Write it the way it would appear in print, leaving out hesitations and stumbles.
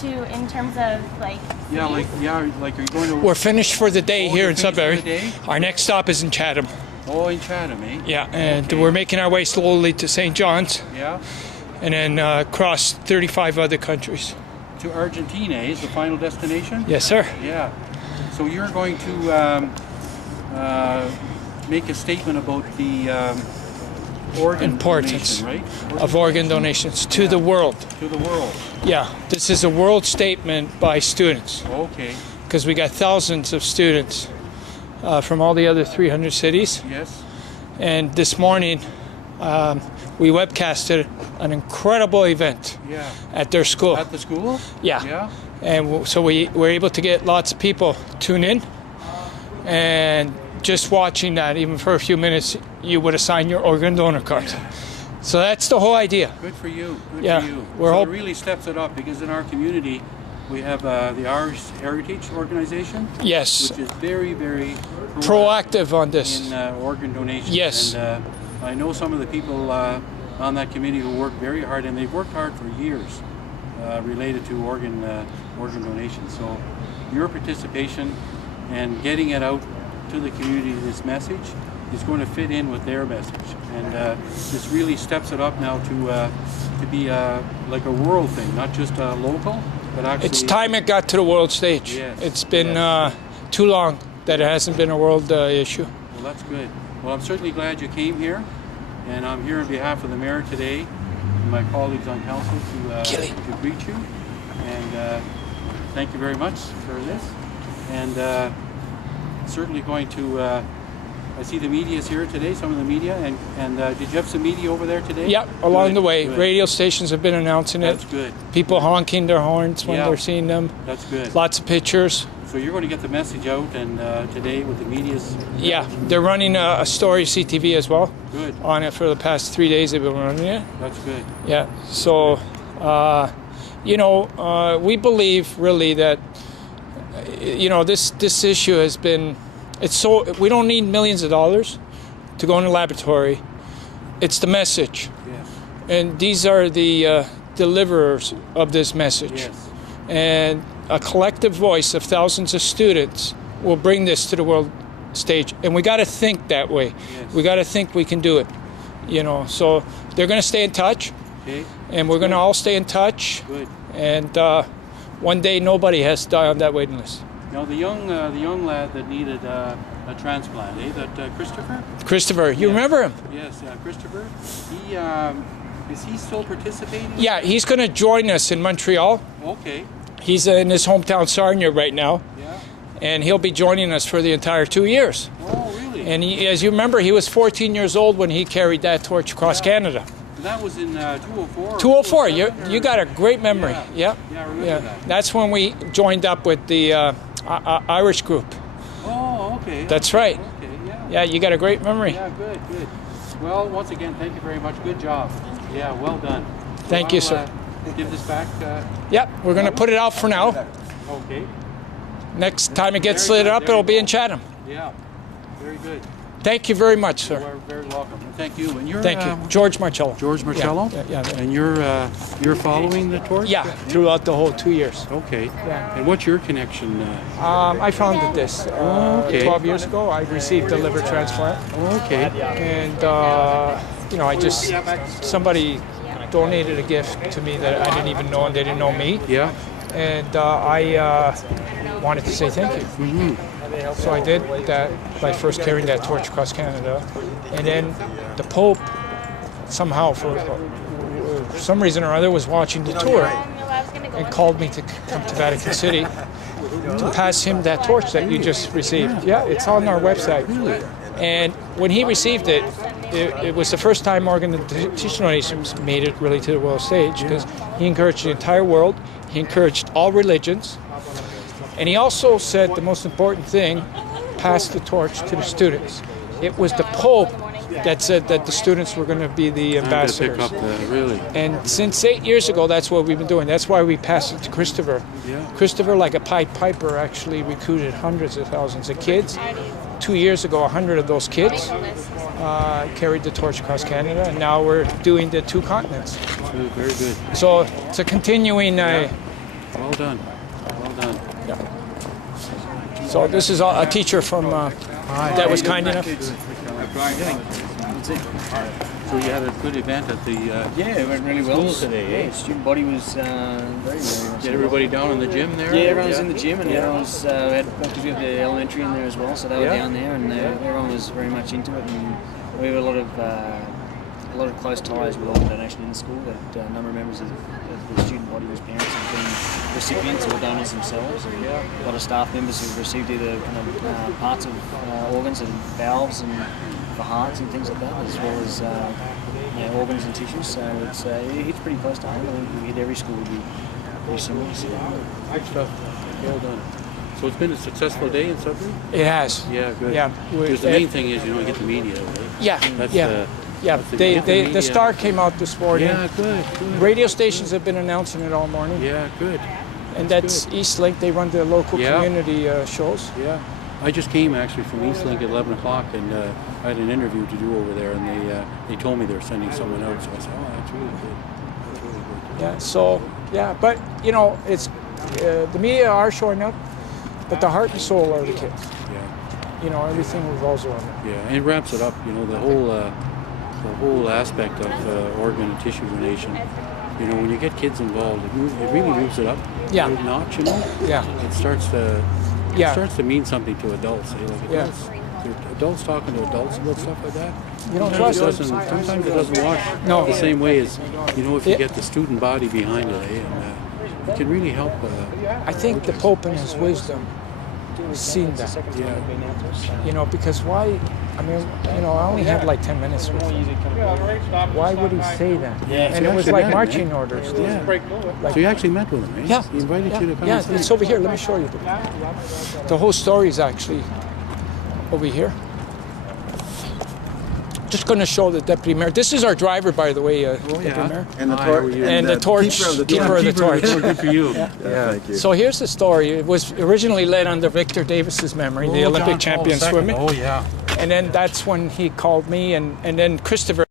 to in terms of like? Yeah, like are you going to? We're finished for the day here in Sudbury. Day? Our next stop is in Chatham. Oh, in Chatham, eh? Yeah, and we're making our way slowly to St. John's. Yeah. And then across 35 other countries. To Argentina is the final destination? Yes, sir. Yeah. So you're going to make a statement about the organ importance donation, right? Of organ donations to the world. To the world. Yeah, this is a world statement by students. Okay. Because we got thousands of students from all the other 300 cities. Yes. And this morning, we webcasted an incredible event at their school. At the school? Yeah. Yeah. And so we were able to get lots of people tune in. And just watching that, even for a few minutes, you would assign your organ donor card. So that's the whole idea. Good for you. Good for you. So it really steps it up because in our community, we have the Irish Heritage Organization. Yes. Which is very, very proactive on this. In organ donation. Yes. And I know some of the people on that committee who work very hard, and they've worked hard for years related to organ donation. So your participation and getting it out to the community, this message, is going to fit in with their message. And this really steps it up now to be like a world thing, not just local, but actually... It's time it got to the world stage. Yes. It's been too long that it hasn't been a world issue. Well, that's good. Well, I'm certainly glad you came here, and I'm here on behalf of the mayor today and my colleagues on council to greet you. And thank you very much for this. And certainly going to... I see the media is here today, some of the media, and did you have some media over there today? Yeah, along the way. Good. Radio stations have been announcing it. That's good. People honking their horns when they're seeing them. That's good. Lots of pictures. So you're going to get the message out, and today with the media's... Yeah, they're running a story CTV as well. Good. On it for the past 3 days they've been running it. That's good. Yeah, so, we believe really that, this issue has been... we don't need millions of dollars to go in a laboratory. It's the message. Yes. And these are the deliverers of this message. Yes. And a collective voice of thousands of students will bring this to the world stage. And we got to think that way. Yes. We got to think we can do it. So they're going to stay in touch. Okay. And we're going to all stay in touch. Good. And one day nobody has to die on that waiting list. Now the young lad that needed a transplant, that Christopher? Christopher, you remember him? Yes, Christopher. Is he still participating? Yeah, he's going to join us in Montreal. Okay. He's in his hometown Sarnia right now. Yeah. And he'll be joining us for the entire 2 years. Oh, really? And as you remember, he was 14 years old when he carried that torch across Canada. That was in 204. 204. You got a great memory. Yeah, I remember that. That's when we joined up with the Irish group. Oh, okay. That's right. Okay, yeah. Yeah, you got a great memory. Yeah, good. Well, once again, thank you very much. Good job. Yeah, well done. Thank you, sir. Give this back. Yep, we're going to put it out for now. Okay. Next time it gets lit up, it'll be in Chatham. Yeah, very good. Thank you very much, sir. You are very welcome. And thank you. And you're Thank you, George Marcello. George Marcello? Yeah. And you're following the torch? Yeah, throughout the whole 2 years. Okay. Yeah. And what's your connection? I founded this 12 years ago. I received a liver transplant. Okay. And somebody donated a gift to me that I didn't even know, and they didn't know me. Yeah. And I wanted to say thank you. Mm-hmm. So I did that by first carrying that torch across Canada. And then the Pope somehow, for some reason or other, was watching the tour and called me to come to Vatican City to pass him that torch that you just received. Yeah, it's on our website. And when he received it, it was the first time organ tissue donations made it really to the world stage, because he encouraged the entire world. He encouraged all religions. And he also said the most important thing, pass the torch to the students. It was the Pope that said that the students were going to be the ambassadors. Really? And since 8 years ago, that's what we've been doing. That's why we passed it to Christopher. Yeah. Christopher, like a Pied Piper, actually recruited hundreds of thousands of kids. 2 years ago, 100 of those kids carried the torch across Canada, and now we're doing the 2 continents. Very good. So it's a continuing Well done. Well done. Yeah. So this is a teacher from that was kind enough. So you had a good event at the Yeah, it went really well school today, eh? The student body was very nice. Get everybody down in the gym there? Yeah, everyone was in the gym, and everyone was we had we have the elementary in there as well, so they were down there, and everyone was very much into it. And we have a lot of close ties with organ donation in the school. That a number of members of the student body whose parents have been recipients or donors themselves, and a lot of staff members who've received either kind of parts of organs and valves and for hearts and things like that, as well as organs and tissues. So it's pretty close to home. I think we hit every school would be very similar. So. Good stuff. Well done. So it's been a successful day in Sudbury? It has. Yeah, good. Yeah. Because the main thing is you don't get the media, right? Yeah. That's yeah. Yeah. The Star came out this morning. Yeah, good. Radio stations have been announcing it all morning. Yeah, good. And that's Eastlink. They run the local community shows. Yeah. I just came actually from Eastlink at 11 o'clock, and I had an interview to do over there, and they told me they were sending someone out, so I said, oh, that's really good. That's really good. Yeah, so, but, it's the media are showing up, but the heart and soul are the kids. Yeah. Everything revolves around it. Yeah, and it wraps it up, the whole aspect of organ and tissue donation. When you get kids involved, it really moves it up. Yeah. A notch, Yeah. It starts to... Yeah. It starts to mean something to adults. Adults talking to adults about stuff like that. You don't trust them. Sometimes it doesn't wash the same way as, if you get the student body behind it. And it can really help. I think the Pope in his wisdom seen that. Yeah. Because why... I only had like 10 minutes with him. Why would he say that? Yeah, and it was like marching orders. Yeah. Like, So you actually met with him, right? Yeah. He invited you to come and Yeah, see it's him. over here. Let me show you. The whole story is actually over here. Just going to show the deputy mayor. This is our driver, by the way, deputy mayor. And the Hi, torch. how are you? And the torch, keeper of the torch. Oh, good for you. Yeah, thank you. So here's the story. It was originally led under Victor Davis's memory, the Olympic champion swimming. Oh, yeah. And then that's when he called me, and then Christopher